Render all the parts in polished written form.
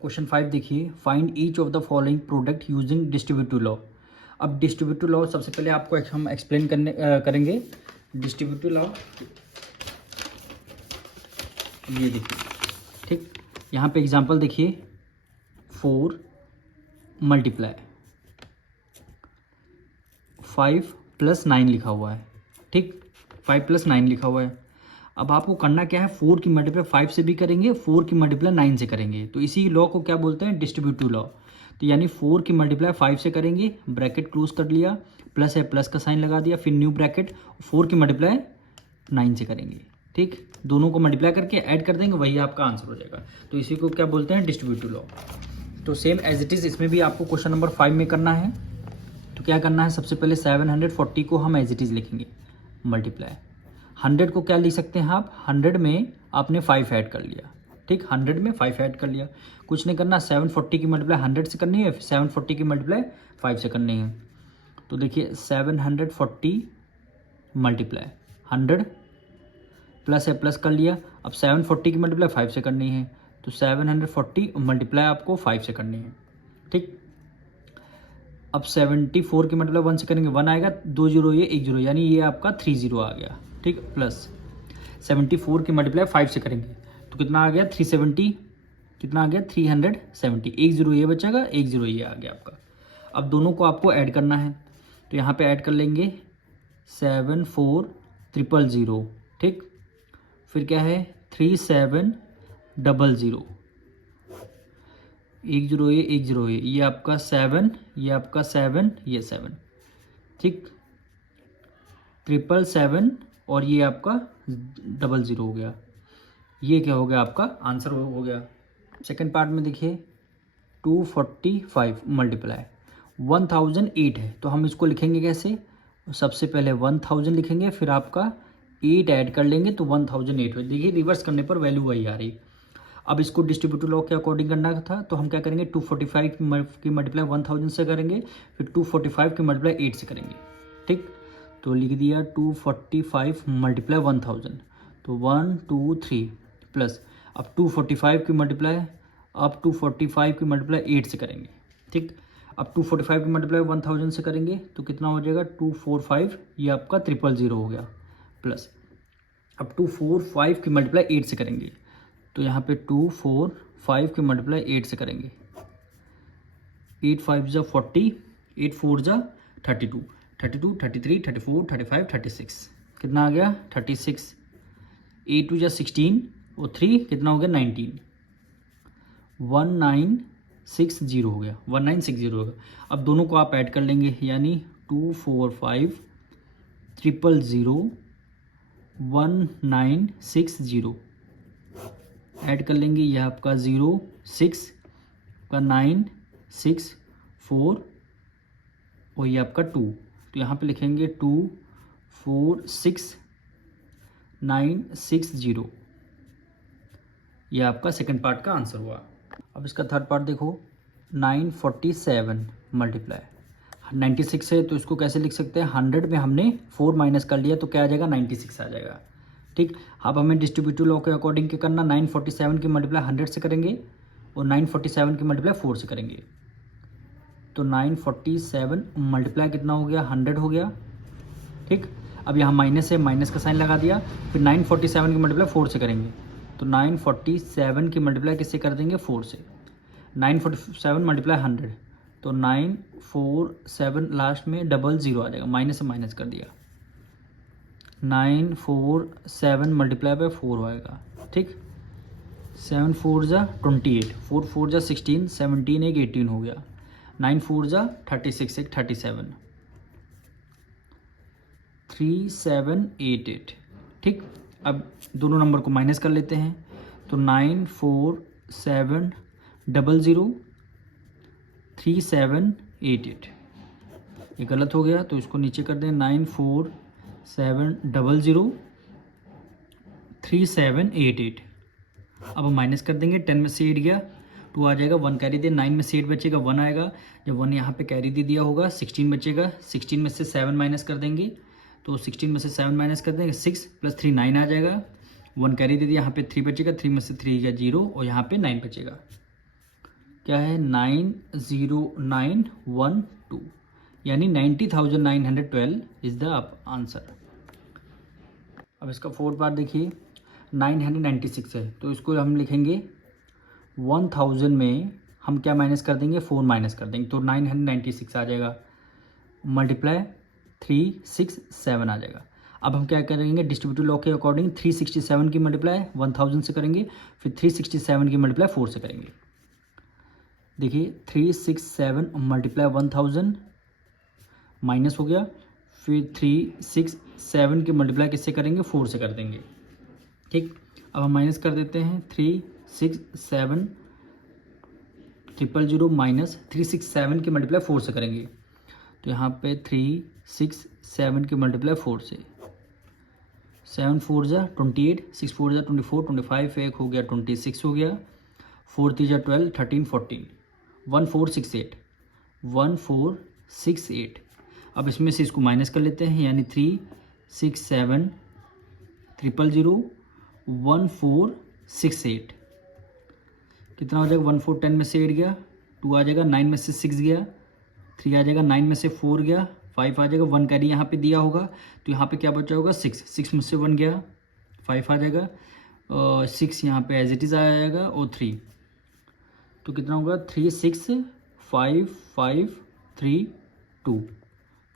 Question 5 देखिए, find each of the following product using distributive law. अब distributive law सबसे पहले आपको हम एक्सप्लेन करेंगे। डिस्ट्रीब्यूटिव लॉ ये देखिए, ठीक, यहाँ पे एग्जांपल देखिए, 4 मल्टीप्लाई 5 + 9 लिखा हुआ है, ठीक, 5 + 9 लिखा हुआ है। अब आपको करना क्या है, 4 की मल्टीप्लाई 5 से भी करेंगे, 4 की मल्टीप्लाई 9 से करेंगे। तो इसी लॉ को क्या बोलते हैं, डिस्ट्रीब्यूटिव लॉ। तो यानी 4 की मल्टीप्लाई 5 से करेंगे, ब्रैकेट क्लोज कर लिया, प्लस है प्लस का साइन लगा दिया, फिर न्यू ब्रैकेट, 4 की मल्टीप्लाई 9 से करेंगे, ठीक, दोनों को मल्टीप्लाई करके ऐड कर देंगे, वही आपका आंसर हो जाएगा। तो इसी को क्या बोलते हैं, डिस्ट्रीब्यूटिव लॉ। तो सेम एज इट इज़ इसमें भी आपको क्वेश्चन नंबर 5 में करना है। तो क्या करना है, सबसे पहले 740 को हम एज इट इज़ लिखेंगे, मल्टीप्लाई 100 को क्या लिख सकते हैं आप, 100 में आपने 5 ऐड कर लिया, ठीक, 100 में 5 ऐड कर लिया, कुछ नहीं करना। 740 की मल्टीप्लाई 100 से करनी है, फिर 740 की मल्टीप्लाई 5 से करनी है। तो देखिए 740 मल्टीप्लाई 100 प्लस है प्लस कर लिया। अब 740 की मल्टीप्लाई 5 से करनी है, तो 740 मल्टीप्लाई आपको 5 से करनी है, ठीक। अब 74 की मल्टीप्लाई 1 से करेंगे, 1 आएगा, 2 जीरो ये 1 जीरो, यानी ये आपका 3 जीरो आ गया, ठीक, प्लस 74 की मल्टीप्लाई 5 से करेंगे, तो कितना आ गया, 370, कितना आ गया, 370, 1 जीरो ये बचेगा, 1 जीरो ये आ गया आपका। अब दोनों को आपको ऐड करना है, तो यहाँ पे ऐड कर लेंगे 74000, ठीक, फिर क्या है 3700, 1 जीरो ये 1 जीरो ये आपका 7, ये आपका 7, ये 7, ठीक, 777 और ये आपका 00 हो गया। ये क्या हो गया, आपका आंसर हो गया। सेकंड पार्ट में देखिए 245 मल्टीप्लाई 1008 है, तो हम इसको लिखेंगे कैसे, सबसे पहले 1000 लिखेंगे, फिर आपका 8 ऐड कर लेंगे, तो 1008 हो। देखिए रिवर्स करने पर वैल्यू वही आ रही। अब इसको डिस्ट्रीब्यूटिव लॉ के अकॉर्डिंग करना था, तो हम क्या करेंगे, 245 की मल्टीप्लाई 1000 से करेंगे, फिर 245 की मल्टीप्लाई 8 से करेंगे, ठीक। तो लिख दिया 245 मल्टीप्लाई 1000, तो 1 2 3 प्लस, अब 245 की मल्टीप्लाई, अब 245 की मल्टीप्लाई 8 से करेंगे, ठीक। अब 245 की मल्टीप्लाई 1000 से करेंगे, तो कितना हो जाएगा, 245, ये आपका 000 हो गया, प्लस अब 245 की मल्टीप्लाई 8 से करेंगे, तो यहाँ पे 245 की मल्टीप्लाई 8 से करेंगे, 8 5 जा 40, 8 4 जा 32, 32 33 34 35 36, कितना आ गया, 36, 8 2 जा 16 और 3 कितना हो गया, 19, 1960 हो गया, 1960 हो गया। अब दोनों को आप ऐड कर लेंगे, यानी 245 000 1960 ऐड कर लेंगे, यह आपका 0 6 का 9 6 4 और ये आपका 2, तो यहाँ पे लिखेंगे 246960, ये आपका सेकंड पार्ट का आंसर हुआ। अब इसका थर्ड पार्ट देखो, 947 मल्टीप्लाई 96 है, तो इसको कैसे लिख सकते हैं, 100 में हमने 4 माइनस कर लिया, तो क्या आ जाएगा, 96 आ जाएगा, ठीक। अब हमें डिस्ट्रीब्यूटिव लॉ के अकॉर्डिंग क्या करना, 947 की मल्टीप्लाई 100 से करेंगे और 947 की मल्टीप्लाई 4 से करेंगे, तो 947 मल्टीप्लाई कितना हो गया, 100 हो गया, ठीक। अब यहाँ माइनस है, माइनस का साइन लगा दिया, फिर 947 की मल्टीप्लाई 4 से करेंगे, तो 947 की मल्टीप्लाई किससे कर देंगे, 4 से। 947 मल्टीप्लाई 100, तो 947 लास्ट में 00 आ जाएगा, माइनस से माइनस कर दिया, 947 मल्टीप्लाई बाय 4 आएगा, ठीक। 7 4 जा 28, 4 4 जा 16, 17 एक 18 हो गया, 9 4 जा 36 एक 37, 3788, ठीक। अब दोनों नंबर को माइनस कर लेते हैं, तो 94700 3788, ये गलत हो गया, तो इसको नीचे कर दें, 94700 3788। अब हम माइनस कर देंगे, 10 में से 8 गया, 2 आ जाएगा, 1 कैरी दे, 9 में से 8 बचेगा, 1 आएगा, जब 1 यहाँ पे कैरी दे दिया होगा, 16 बचेगा, 16 में से 7 माइनस कर देंगे, तो 16 में से 7 माइनस कर देंगे, 6 + 3 9 आ जाएगा, 1 कैरी दे दिया, यहाँ पे 3 बचेगा, 3 में से 3 गया 0 और यहाँ पे 9 बचेगा, क्या है 90912, यानी 90,912 इज़ द आंसर। अब इसका फोर्थ पार्ट देखिए 996 है, तो इसको हम लिखेंगे 1000 में हम क्या माइनस कर देंगे, 4 माइनस कर देंगे, तो 996 आ जाएगा, मल्टीप्लाई 367 आ जाएगा। अब हम क्या करेंगे, डिस्ट्रीब्यूटिव लॉ के अकॉर्डिंग 367 की मल्टीप्लाई 1000 से करेंगे, फिर 367 की मल्टीप्लाई 4 से करेंगे। देखिए 367 मल्टीप्लाई 1000 माइनस हो गया, फिर 367 की मल्टीप्लाई किससे करेंगे, 4 से कर देंगे। ठीक, अब हम माइनस कर देते हैं 367 000 माइनस 367 की मल्टीप्लाई 4 से करेंगे, तो यहाँ पे 367 की मल्टीप्लाई 4 से 7 4 जा 28, 6 4 जा 24, 25 एक हो गया 26 हो गया, 4 3 जा 12, 13 14, 1468 1468। अब इसमें से इसको माइनस कर लेते हैं, यानी 367 000 1468 कितना हो जाएगा, 14 10 में से 8 गया, 2 आ जाएगा, 9 में से 6 गया, 3 आ जाएगा, 9 में से 4 गया, 5 आ जाएगा, 1 कैरी यहाँ पे दिया होगा, तो यहाँ पे क्या बचा होगा 6 में से 1 गया, 5 आ जाएगा, 6 यहाँ पे एज इट इज़ आ जाएगा, और 3, तो कितना होगा 365,532,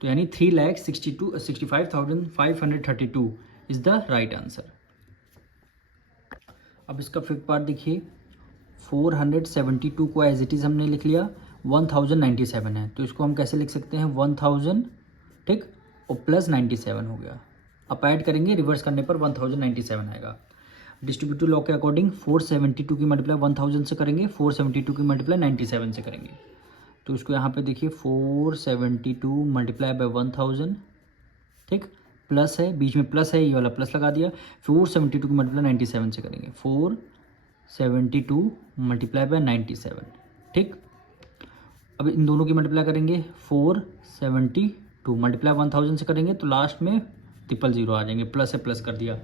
तो यानी 3,65,532 इज़ द राइट आंसर। अब इसका फिफ्थ पार्ट देखिए 472 को एज इट इज़ हमने लिख लिया, 1097 है, तो इसको हम कैसे लिख सकते हैं 1000, ठीक, और प्लस 97 हो गया। अब ऐड करेंगे, रिवर्स करने पर 1097 आएगा। डिस्ट्रीब्यूटिव लॉ के अकॉर्डिंग 472 की मल्टीप्लाई 1000 से करेंगे, 472 की मल्टीप्लाई 97 से करेंगे, तो इसको यहाँ पे देखिए 472 मल्टीप्लाई बाय 1000, ठीक, प्लस है, बीच में प्लस है, ये वाला प्लस लगा दिया, 472 की मल्टीप्लाई 97 से करेंगे, 472 मल्टीप्लाई बाय 97, ठीक। अब इन दोनों की मल्टीप्लाई करेंगे, 472 मल्टीप्लाई 1000 से करेंगे, तो लास्ट में 000 आ जाएंगे, प्लस है प्लस कर दिया,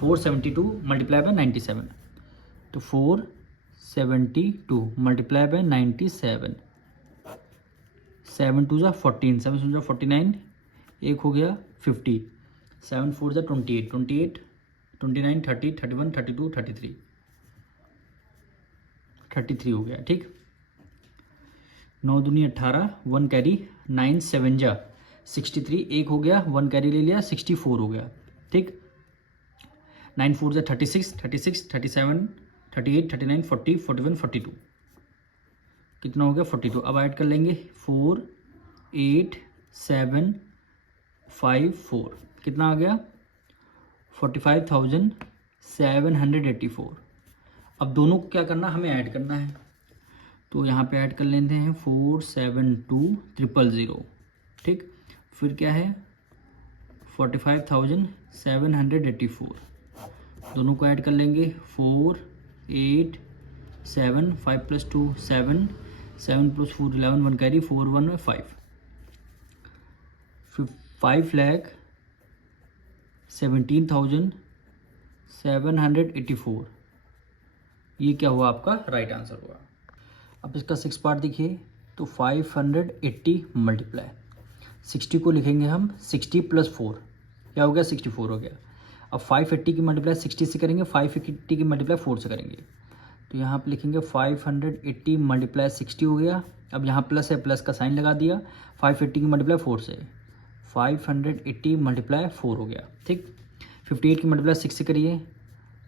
472 मल्टीप्लाई बाय 97, तो 472 मल्टीप्लाई बाय 97, 7 2 जा 14, 7 7 जा 49, एक हो गया 50, 7 4 जा 28, 28 29 30 31 32 33 33 हो गया, ठीक। 9 दूनी 18, 1 कैरी, 9 7 जा 63, एक हो गया, 1 कैरी ले लिया, 64 हो गया, ठीक। 9 4 जा 36, 36 37 38 39 40 41 42, कितना हो गया 42। अब ऐड कर लेंगे 4 8 7 5 4, कितना आ गया 45,784। अब दोनों को क्या करना, हमें ऐड करना है, तो यहाँ पे ऐड कर लेते हैं 472,000, ठीक, फिर क्या है 45,784, दोनों को ऐड कर लेंगे, 4 8 7 5 + 2 7 7 + 4 11, 1 कैरी, 4 1 5, 5,17,784, ये क्या हुआ आपका राइट आंसर हुआ। अब इसका 6 पार्ट देखिए, तो 580 मल्टीप्लाई 60 को लिखेंगे हम 60 + 4, क्या हो गया 64 हो गया। अब 580 की मल्टीप्लाई 60 से करेंगे, 580 की मल्टीप्लाई 4 से करेंगे, तो यहाँ पे लिखेंगे 580 मल्टीप्लाई 60 हो गया। अब यहाँ प्लस है, प्लस का साइन लगा दिया, 580 की मल्टीप्लाई 4 से 580 मल्टीप्लाई 4 हो गया, ठीक। 58 की मल्टीप्लाई 6 से करिए,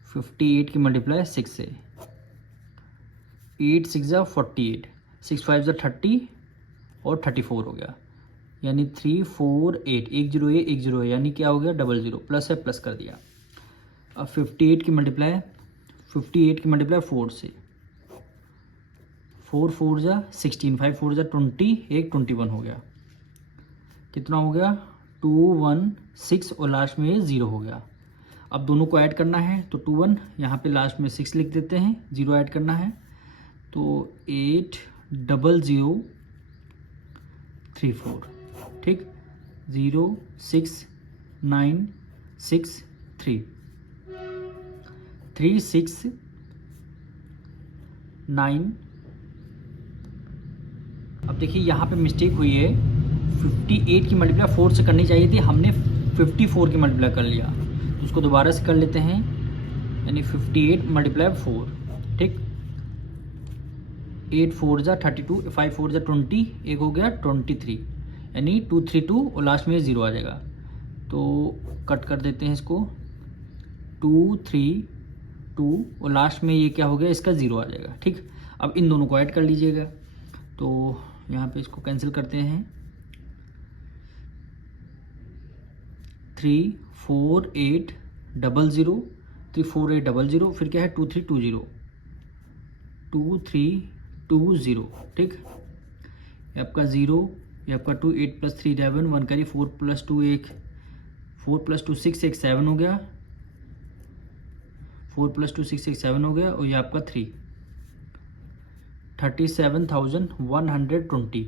58 की मल्टीप्लाई 6 से, 8 6 जा 48, 6 5 जा 30 और 34 हो गया, यानी 348, 1 0 यानी क्या हो गया 00, प्लस है प्लस कर दिया। अब 58 की मल्टीप्लाई 4 से, 4 4 जा 16, 5 4 जा 20, 1 21 हो गया, कितना हो गया 216 और लास्ट में 0 हो गया। अब दोनों को ऐड करना है, तो 21 यहाँ पे लास्ट में 6 लिख देते हैं, 0 ऐड करना है, तो 80034, ठीक, 0 6 9 6 3 3 6 9 अब देखिए यहाँ पे मिस्टेक हुई है, 58 की मल्टीप्लाई 4 से करनी चाहिए थी, हमने 54 की मल्टीप्लाई कर लिया। तो उसको दोबारा से कर लेते हैं, यानी 58 मल्टीप्लाई 4, ठीक। 8 4 जा 32, 5 4 जा 20, एक हो गया 23, यानी 232 और लास्ट में 0 आ जाएगा। तो कट कर देते हैं इसको, 2 3 2 और लास्ट में ये क्या हो गया, इसका 0 आ जाएगा, ठीक। अब इन दोनों को ऐड कर लीजिएगा। तो यहाँ पे इसको कैंसिल करते हैं, 3 4 8 00, 3 4 8 00, फिर क्या है 2 3 2 0, 2 3 2 0, ठीक। ये आपका 0, ये आपका 2, 8 + 3 11, 1 करिए, 4 + 2 1, 4 + 2 6, 1 7 हो गया, 4 + 2 6 1 7 हो गया, और ये आपका 3, 37,120,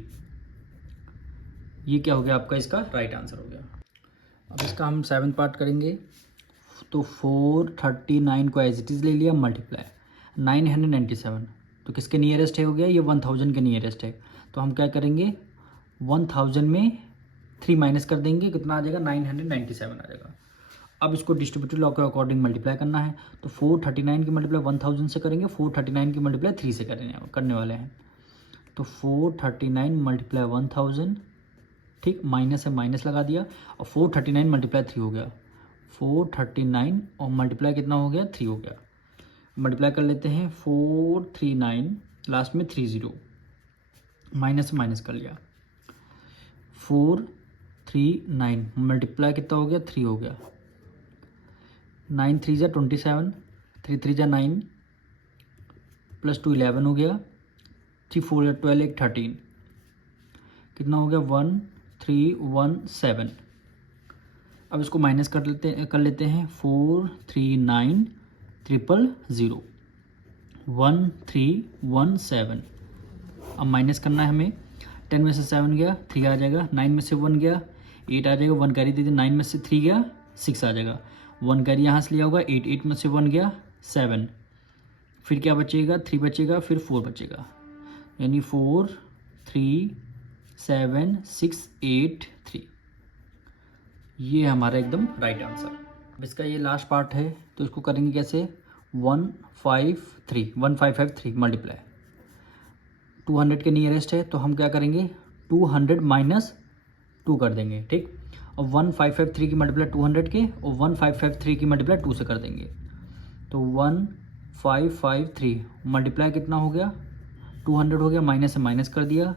ये क्या हो गया आपका, इसका राइट आंसर हो गया। अब इसका हम 7th पार्ट करेंगे। तो 439 को एज इट इज़ ले लिया, मल्टीप्लाई 997, तो किसके नियरेस्ट है हो गया, ये 1000 के नियरेस्ट है। तो हम क्या करेंगे, 1000 में 3 माइनस कर देंगे, कितना आ जाएगा, 997 आ जाएगा। अब इसको डिस्ट्रीब्यूटिव लॉ के अकॉर्डिंग मल्टीप्लाई करना है। तो 439 की मल्टीप्लाई 1000 से करेंगे, 439 की मल्टीप्लाई 3 से करने वाले हैं। तो 439 मल्टीप्लाई 1000, ठीक, माइनस है माइनस लगा दिया, और 439 मल्टीप्लाई 3 हो गया, 439 और मल्टीप्लाई कितना हो गया, 3 हो गया। मल्टीप्लाई कर लेते हैं, 439 लास्ट में 30, माइनस माइनस कर लिया, 439 मल्टीप्लाई कितना हो गया, 3 हो गया, 9 3 जा 27, 3 3 जा 9, +2 11 हो गया, 3 4 जा 12, 1 13, कितना हो गया, 1317। अब इसको माइनस कर लेते हैं, 439 000 1317। अब माइनस करना है हमें, 10 में से 7 गया 3 आ जाएगा, 9 में से 1 गया 8 आ जाएगा, 1 कैरी दे दी, 9 में से 3 गया 6 आ जाएगा, 1 कैरी यहाँ से लिया होगा, 8 में से 1 गया 7, फिर क्या बचेगा, 3 बचेगा, फिर 4 बचेगा, यानी 4 3 7 6 8 3, ये हमारा एकदम राइट आंसर। अब इसका ये लास्ट पार्ट है, तो इसको करेंगे कैसे, 1553 मल्टीप्लाई 200 के नियरेस्ट है, तो हम क्या करेंगे, 200 माइनस 2 कर देंगे, ठीक। और 1553 की मल्टीप्लाई 200 के, और 1553 की मल्टीप्लाई 2 से कर देंगे। तो 1553 मल्टीप्लाई कितना हो गया, 200 हो गया, माइनस से माइनस कर दिया,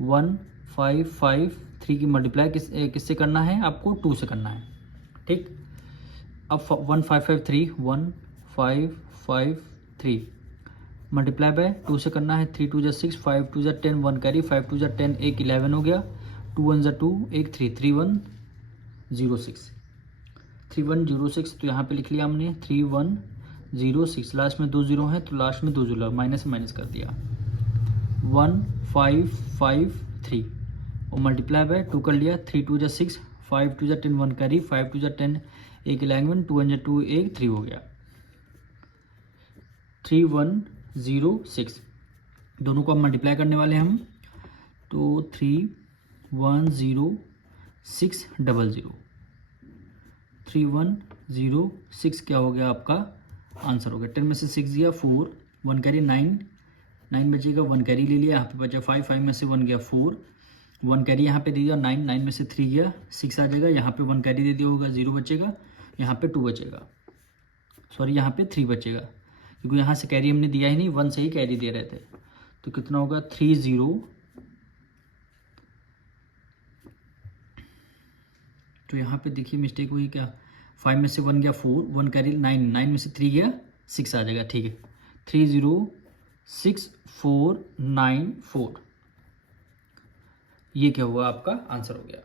1553 की मल्टीप्लाई किससे करना है, आपको 2 से करना है, ठीक। अब 1553 मल्टीप्लाई बाय 2 से करना है, 3 2 जा 6, 5 2 जा 10, 1 कैरी, 5 2 जा 10, 1 11 हो गया, 2 1 जा 2, 1 3, 3106, 3106। तो यहाँ पे लिख लिया हमने 3106, लास्ट में 2 0 है, तो लास्ट में 2 0 माइनस माइनस कर दिया, 1553 और मल्टीप्लाई बाय 2 कर लिया, 3 2 जा 6, 5 2 जा 10, 1 कैरी, 5 2 जा 10, 1 11, 2 1 जा 2, 1 3 हो गया, 3106। दोनों को अब मल्टीप्लाई करने वाले हम, तो 310600, 3106 क्या हो गया, आपका आंसर हो गया। 10 में से 6 दिया 4, 1 कैरी 9 बचेगा, 1 कैरी ले लिया, यहाँ पे बचा 5 5 में से 1 गया 4, 1 कैरी यहाँ पे दे दिया, 9 में से 3 गया 6 आ जाएगा, यहाँ पे 1 कैरी दे दिया होगा, 0 बचेगा, यहाँ पे 2 बचेगा, सॉरी यहाँ पे 3 बचेगा, क्योंकि यहाँ से कैरी हमने दिया ही नहीं, 1 से ही कैरी दे रहे थे। तो कितना होगा, 30, तो यहाँ पे देखिए मिस्टेक हुई क्या, 5 में से 1 गया 4, 1 कैरी 9 में से 3 गया 6 आ जाएगा, ठीक है, 306494, ये क्या हुआ, आपका आंसर हो गया।